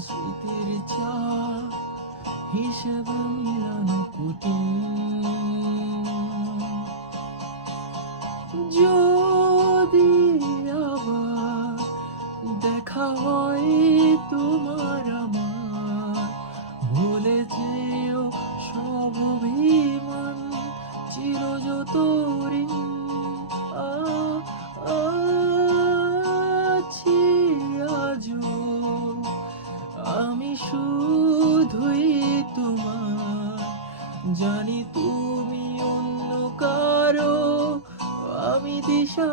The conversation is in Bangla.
স্মৃতির চা হিসেব মিলানো কঠিন। যদি আবার দেখা হয় তোমার আমার, ভুলে যেও সব অভিমান, চির যত ঋণ আ- আছি আজও আমি শুধুই তোমার। জানি তুমি অন্য কারো, আমি দিশা